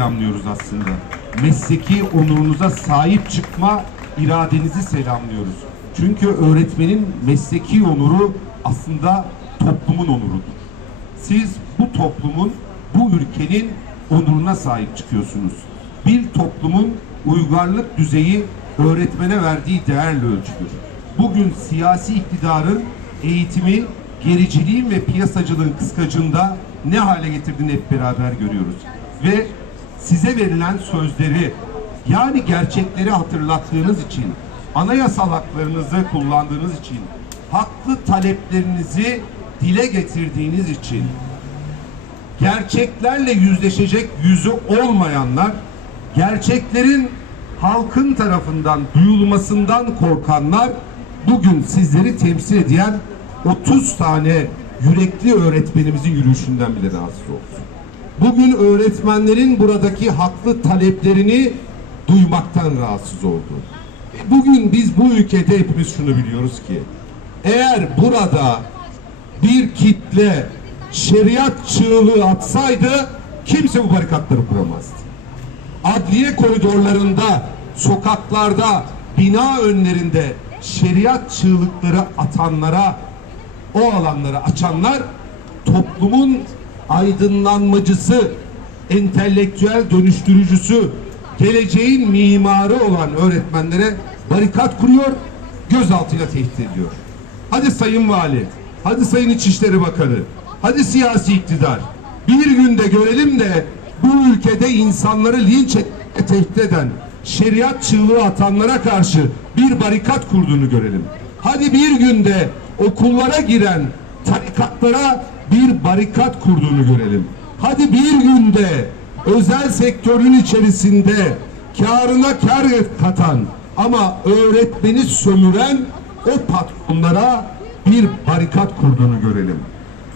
selamlıyoruz aslında. Mesleki onurunuza sahip çıkma iradenizi selamlıyoruz. Çünkü öğretmenin mesleki onuru aslında toplumun onurudur. Siz bu toplumun, bu ülkenin onuruna sahip çıkıyorsunuz. Bir toplumun uygarlık düzeyi öğretmene verdiği değerle ölçülür. Bugün siyasi iktidarın eğitimi, gericiliğin ve piyasacılığın kıskacında ne hale getirdiğini hep beraber görüyoruz. Ve size verilen sözleri yani gerçekleri hatırlattığınız için, anayasal haklarınızı kullandığınız için, haklı taleplerinizi dile getirdiğiniz için, gerçeklerle yüzleşecek yüzü olmayanlar, gerçeklerin halkın tarafından duyulmasından korkanlar bugün sizleri temsil eden 30 tane yürekli öğretmenimizin yürüyüşünden bile rahatsız oldu. Bugün öğretmenlerin buradaki haklı taleplerini duymaktan rahatsız oldu. Bugün biz bu ülkede hepimiz şunu biliyoruz ki eğer burada bir kitle şeriat çığlığı atsaydı kimse bu barikatları kuramazdı. Adliye koridorlarında, sokaklarda, bina önlerinde şeriat çığlıkları atanlara, o alanları açanlar toplumun aydınlanmacısı, entelektüel dönüştürücüsü, geleceğin mimarı olan öğretmenlere barikat kuruyor, gözaltıyla tehdit ediyor. Hadi Sayın Vali, hadi Sayın İçişleri Bakanı, hadi siyasi iktidar. Bir günde görelim de bu ülkede insanları linç et, tehdit eden, şeriat çığlığı atanlara karşı bir barikat kurduğunu görelim. Hadi bir günde okullara giren tarikatlara bir barikat kurduğunu görelim. Hadi bir günde özel sektörün içerisinde karına kar katan ama öğretmeni sömüren o patronlara bir barikat kurduğunu görelim.